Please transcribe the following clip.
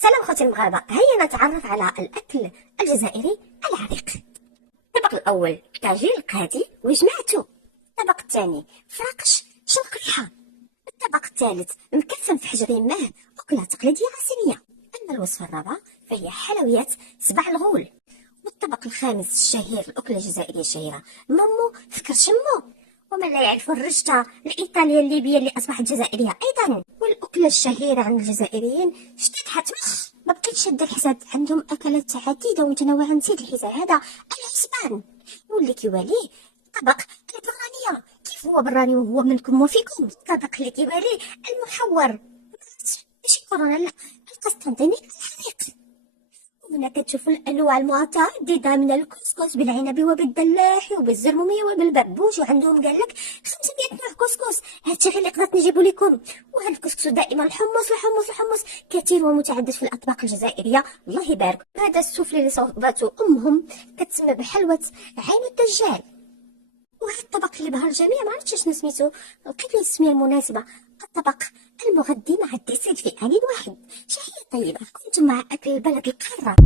سلام خوتي المغاربه، هيا نتعرف على الاكل الجزائري العريق. الطبق الاول طاجين القادي وجماعته. الطبق الثاني فراقش شنقريحه. الطبق الثالث مكفن في حجر ماه، اكله تقليديه عصريه. اما الوصفه الرابعه فهي حلويات سبع الغول. والطبق الخامس الشهير الأكلة الجزائرية الشهيرة مامو فكر شمو. ومن لا يعرف الرشدة الإيطالية الليبية اللي أصبحت جزائرية أيضا. والأكلة الشهيرة عند الجزائريين شتات مخ ما بقيتش شد الحساب، عندهم أكلات عديدة ومتنوعة. نسيت الحساب هذا العسبان، واللي كيواليه طبق البرانية. كيف هو براني وهو منكم وفيكم؟ الطبق اللي كيواليه المحور، ماشي كورونا لا، القسطنطيني الحريق. هنا كتشوفوا الانواع المتعدده من الكسكس بالعنب وبالدلاح وبالزرموميه وبالبربوش، وعندهم قال لك 500 نوع كسكس. هادشي غير اللي قدرت نجيبو لكم. وهاد الكسكس دائما الحمص كثير ومتعدد في الاطباق الجزائريه. الله يبارك. هذا السفلي اللي صوبته امهم كتسمى بحلوه عين الدجال. وهذا الطبق اللي بهر الجميع ما عرفتش شنو سميتو، لقيت لي التسميه المناسبه، الطبق المغذي مع الدسر في آن واحد. شهية طيبة، كنتم مع أكل البلد القارة.